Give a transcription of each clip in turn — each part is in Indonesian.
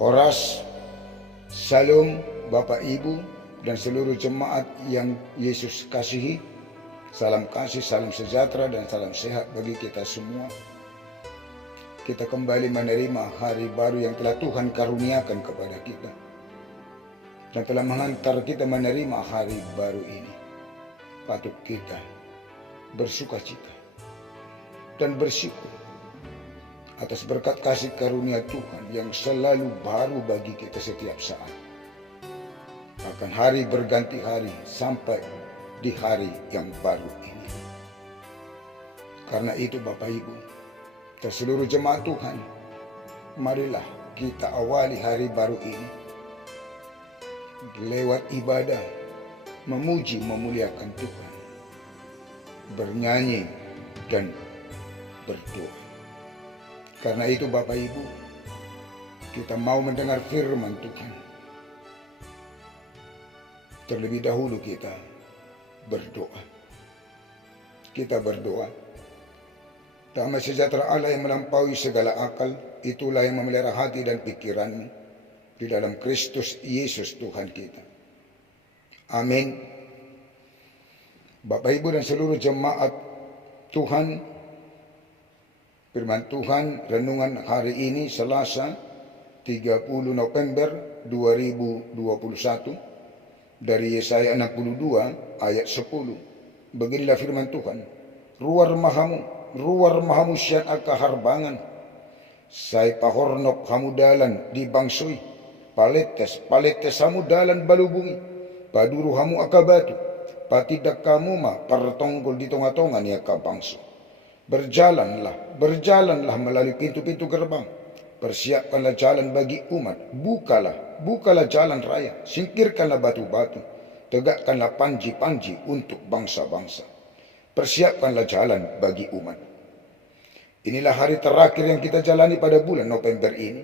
Horas, Salam Bapak Ibu dan seluruh jemaat yang Yesus kasihi. Salam kasih, salam sejahtera dan salam sehat bagi kita semua. Kita kembali menerima hari baru yang telah Tuhan karuniakan kepada kita, dan telah menghantar kita menerima hari baru ini. Patut kita bersukacita dan bersyukur atas berkat kasih karunia Tuhan yang selalu baru bagi kita setiap saat. Akan hari berganti hari sampai di hari yang baru ini. Karena itu Bapak Ibu dan seluruh jemaat Tuhan, marilah kita awali hari baru ini lewat ibadah, memuji memuliakan Tuhan, bernyanyi dan berdoa. Karena itu Bapak Ibu, kita mau mendengar firman Tuhan. Terlebih dahulu kita berdoa. Kita berdoa. Damai sejahtera Allah yang melampaui segala akal, itulah yang memelihara hati dan pikiranmu di dalam Kristus Yesus Tuhan kita. Amin. Bapak Ibu dan seluruh jemaat Tuhan, firman Tuhan renungan hari ini Selasa 30 November 2021 dari Yesaya 62 ayat 10. Beginilah firman Tuhan. Ruar mahamu sian aka harbangan, sai pahornop hamudalan di bangsui, paletes hamudalan balubungi, paduru hamu aka batu, patidak kamu ma partonggol di tonga-tongan ya ka bangso. Berjalanlah melalui pintu-pintu gerbang. Persiapkanlah jalan bagi umat. Bukalah jalan raya. Singkirkanlah batu-batu. Tegakkanlah panji-panji untuk bangsa-bangsa. Persiapkanlah jalan bagi umat. Inilah hari terakhir yang kita jalani pada bulan November ini.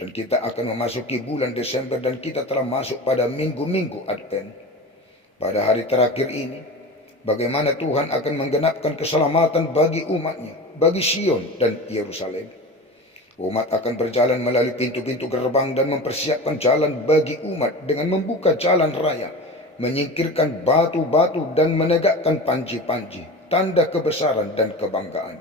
Dan kita akan memasuki bulan Desember dan kita telah masuk pada minggu-minggu Advent. Pada hari terakhir ini, bagaimana Tuhan akan menggenapkan keselamatan bagi umatnya, bagi Sion dan Yerusalem. Umat akan berjalan melalui pintu-pintu gerbang dan mempersiapkan jalan bagi umat dengan membuka jalan raya, menyingkirkan batu-batu dan menegakkan panji-panji, tanda kebesaran dan kebanggaan.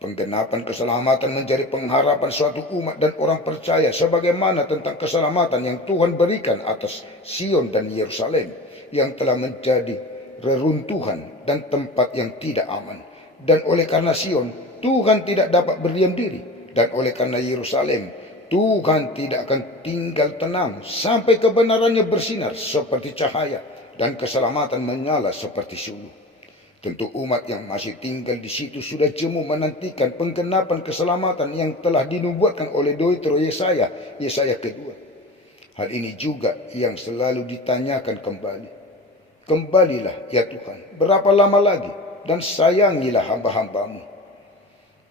Penggenapan keselamatan menjadi pengharapan suatu umat dan orang percaya sebagaimana tentang keselamatan yang Tuhan berikan atas Sion dan Yerusalem yang telah menjadi reruntuhan dan tempat yang tidak aman. Dan oleh karena Sion, Tuhan tidak dapat berdiam diri. Dan oleh karena Yerusalem, Tuhan tidak akan tinggal tenang sampai kebenarannya bersinar seperti cahaya dan keselamatan menyala seperti suluh. Tentu umat yang masih tinggal di situ sudah jemu menantikan penggenapan keselamatan yang telah dinubuatkan oleh Doitro Yesaya kedua. Hal ini juga yang selalu ditanyakan kembali. Kembalilah ya Tuhan, berapa lama lagi? Dan sayangilah hamba-hambamu.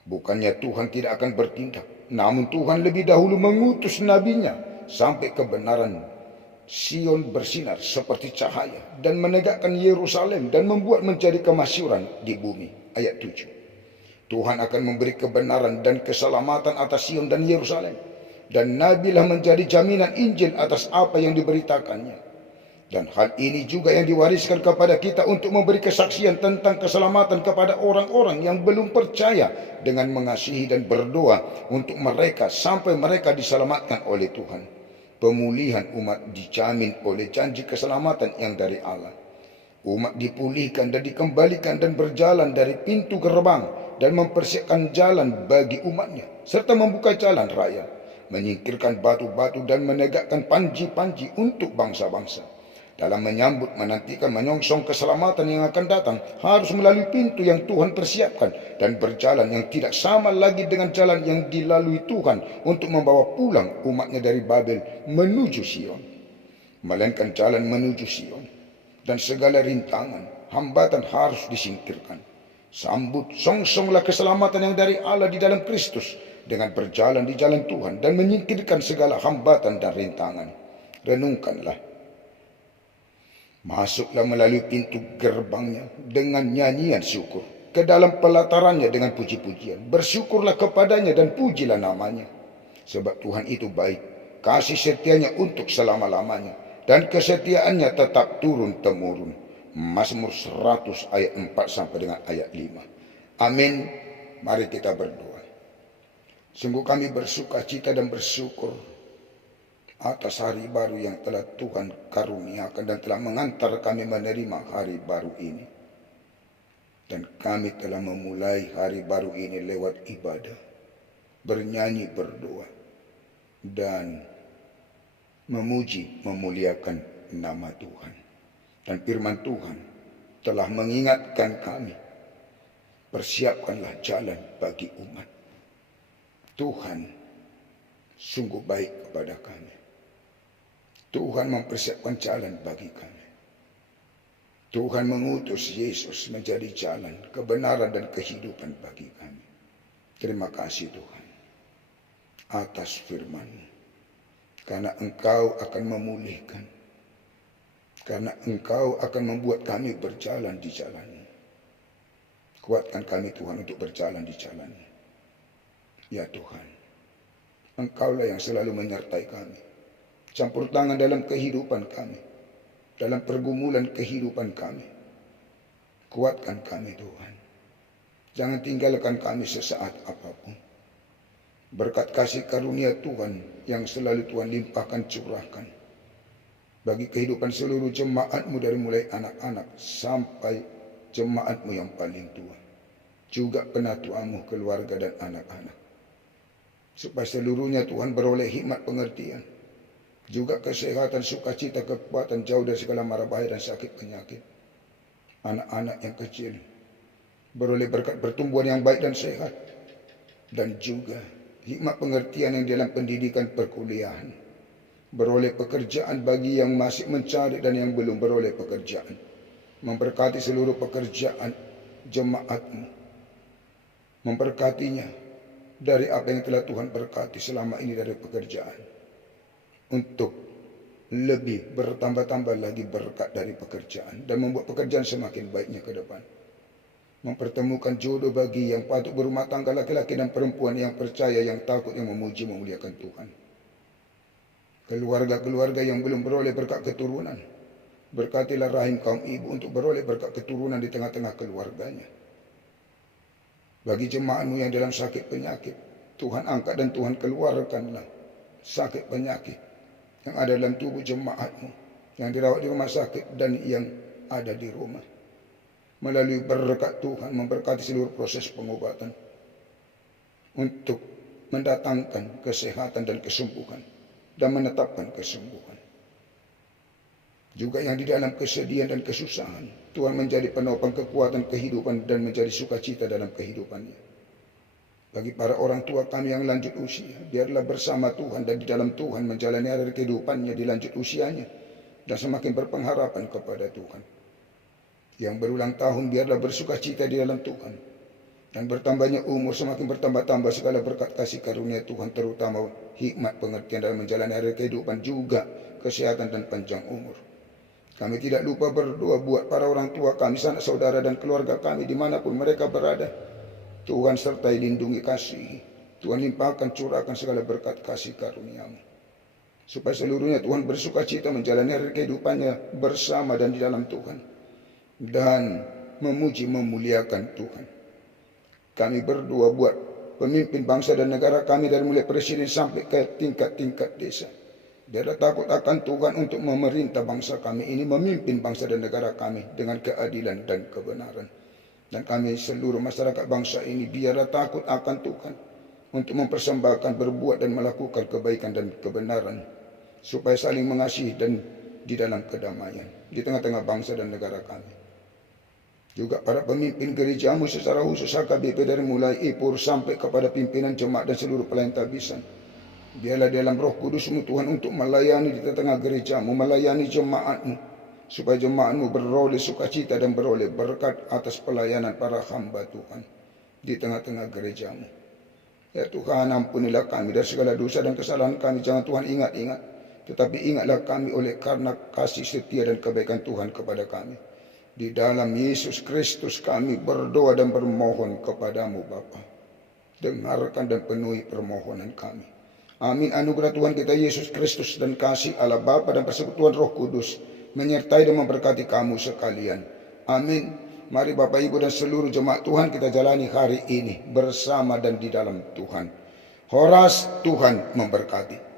Bukannya Tuhan tidak akan bertindak, namun Tuhan lebih dahulu mengutus nabinya sampai kebenaran Sion bersinar seperti cahaya dan menegakkan Yerusalem dan membuat menjadi kemasyuran di bumi. Ayat 7. Tuhan akan memberi kebenaran dan keselamatan atas Sion dan Yerusalem, dan nabilah menjadi jaminan Injil atas apa yang diberitakannya. Dan hal ini juga yang diwariskan kepada kita untuk memberi kesaksian tentang keselamatan kepada orang-orang yang belum percaya dengan mengasihi dan berdoa untuk mereka sampai mereka diselamatkan oleh Tuhan. Pemulihan umat dijamin oleh janji keselamatan yang dari Allah. Umat dipulihkan dan dikembalikan dan berjalan dari pintu gerbang dan mempersiapkan jalan bagi umatnya serta membuka jalan raya, menyingkirkan batu-batu dan menegakkan panji-panji untuk bangsa-bangsa. Dalam menyambut, menantikan, menyongsong keselamatan yang akan datang, harus melalui pintu yang Tuhan persiapkan dan berjalan yang tidak sama lagi dengan jalan yang dilalui Tuhan untuk membawa pulang umatnya dari Babel menuju Sion. Melainkan jalan menuju Sion dan segala rintangan, hambatan harus disingkirkan. Sambut, songsonglah keselamatan yang dari Allah di dalam Kristus dengan berjalan di jalan Tuhan dan menyingkirkan segala hambatan dan rintangan. Renungkanlah. Masuklah melalui pintu gerbangnya dengan nyanyian syukur, ke dalam pelatarannya dengan puji-pujian. Bersyukurlah kepadanya dan pujilah namanya. Sebab Tuhan itu baik, kasih setianya untuk selama-lamanya, dan kesetiaannya tetap turun-temurun. Mazmur 100 ayat 4 sampai dengan ayat 5. Amin. Mari kita berdoa. Sungguh kami bersuka cita dan bersyukur atas hari baru yang telah Tuhan karuniakan dan telah mengantar kami menerima hari baru ini. Dan kami telah memulai hari baru ini lewat ibadah, bernyanyi, berdoa, dan memuji, memuliakan nama Tuhan. Dan firman Tuhan telah mengingatkan kami, persiapkanlah jalan bagi umat. Tuhan sungguh baik kepada kami. Tuhan mempersiapkan jalan bagi kami. Tuhan mengutus Yesus menjadi jalan, kebenaran dan kehidupan bagi kami. Terima kasih Tuhan atas firman-Mu. Karena Engkau akan memulihkan. Karena Engkau akan membuat kami berjalan di jalan-Mu. Kuatkan kami Tuhan untuk berjalan di jalan-Mu. Ya Tuhan, Engkaulah yang selalu menyertai kami. Campur tangan dalam kehidupan kami, dalam pergumulan kehidupan kami. Kuatkan kami Tuhan. Jangan tinggalkan kami sesaat apapun. Berkat kasih karunia Tuhan yang selalu Tuhan limpahkan, curahkan bagi kehidupan seluruh jemaat-Mu, dari mulai anak-anak sampai jemaat-Mu yang paling tua, juga penatua-Mu, keluarga dan anak-anak, supaya seluruhnya Tuhan beroleh hikmat pengertian, juga kesehatan, sukacita, kekuatan, jauh dari segala mara bahaya dan sakit penyakit. Anak-anak yang kecil beroleh berkat pertumbuhan yang baik dan sehat, dan juga hikmat pengertian yang dalam pendidikan perkuliahan, beroleh pekerjaan bagi yang masih mencari dan yang belum beroleh pekerjaan. Memberkati seluruh pekerjaan jemaat-Mu, memberkatinya dari apa yang telah Tuhan berkati selama ini dari pekerjaan, untuk lebih bertambah-tambah lagi berkat dari pekerjaan dan membuat pekerjaan semakin baiknya ke depan. Mempertemukan jodoh bagi yang patut berumah tangga, laki-laki dan perempuan yang percaya, yang takut, yang memuji, memuliakan Tuhan. Keluarga-keluarga yang belum beroleh berkat keturunan, berkatilah rahim kaum ibu untuk beroleh berkat keturunan di tengah-tengah keluarganya. Bagi jemaat-Mu yang dalam sakit penyakit, Tuhan angkat dan Tuhan keluarkanlah sakit penyakit yang ada dalam tubuh jemaat-Mu, yang dirawat di rumah sakit dan yang ada di rumah. Melalui berkat Tuhan memberkati seluruh proses pengobatan untuk mendatangkan kesehatan dan kesembuhan dan menetapkan kesembuhan. Juga yang di dalam kesedihan dan kesusahan, Tuhan menjadi penopang kekuatan kehidupan dan menjadi sukacita dalam kehidupannya. Bagi para orang tua kami yang lanjut usia, biarlah bersama Tuhan dan di dalam Tuhan menjalani hari kehidupannya di lanjut usianya, dan semakin berpengharapan kepada Tuhan. Yang berulang tahun biarlah bersukacita di dalam Tuhan, dan bertambahnya umur semakin bertambah-tambah segala berkat kasih karunia Tuhan, terutama hikmat pengertian dalam menjalani hari kehidupan, juga kesehatan dan panjang umur. Kami tidak lupa berdoa buat para orang tua kami, sanak saudara dan keluarga kami dimanapun mereka berada. Tuhan sertai, lindungi, kasihi. Tuhan limpahkan, curahkan segala berkat kasih karunia-Mu, supaya seluruhnya Tuhan bersukacita menjalani hari kehidupannya bersama dan di dalam Tuhan, dan memuji, memuliakan Tuhan. Kami berdoa buat pemimpin bangsa dan negara kami, dari mulai presiden sampai ke tingkat-tingkat desa. Biarlah takut akan Tuhan untuk memerintah bangsa kami ini, memimpin bangsa dan negara kami dengan keadilan dan kebenaran. Dan kami seluruh masyarakat bangsa ini biarlah takut akan Tuhan untuk mempersembahkan, berbuat dan melakukan kebaikan dan kebenaran, supaya saling mengasihi dan di dalam kedamaian di tengah-tengah bangsa dan negara kami. Juga para pemimpin gereja-Mu secara khusus HKBP, dari mulai IPUR sampai kepada pimpinan jemaat dan seluruh pelayan tabisan, biarlah dalam Roh Kudus-Mu Tuhan untuk melayani di tengah gereja-Mu, melayani jemaat-Mu, supaya jemaat-Mu beroleh sukacita dan beroleh berkat atas pelayanan para hamba Tuhan di tengah-tengah gereja-Mu. Ya Tuhan, ampunilah kami dari segala dosa dan kesalahan kami. Jangan Tuhan ingat-ingat, tetapi ingatlah kami oleh karena kasih setia dan kebaikan Tuhan kepada kami. Di dalam Yesus Kristus kami berdoa dan bermohon kepadamu Bapa. Dengarkan dan penuhi permohonan kami. Amin. Anugerah Tuhan kita Yesus Kristus dan kasih Allah Bapa dan persekutuan Roh Kudus menyertai dan memberkati kamu sekalian. Amin. Mari Bapak Ibu dan seluruh jemaat Tuhan kita jalani hari ini bersama dan di dalam Tuhan. Horas, Tuhan memberkati.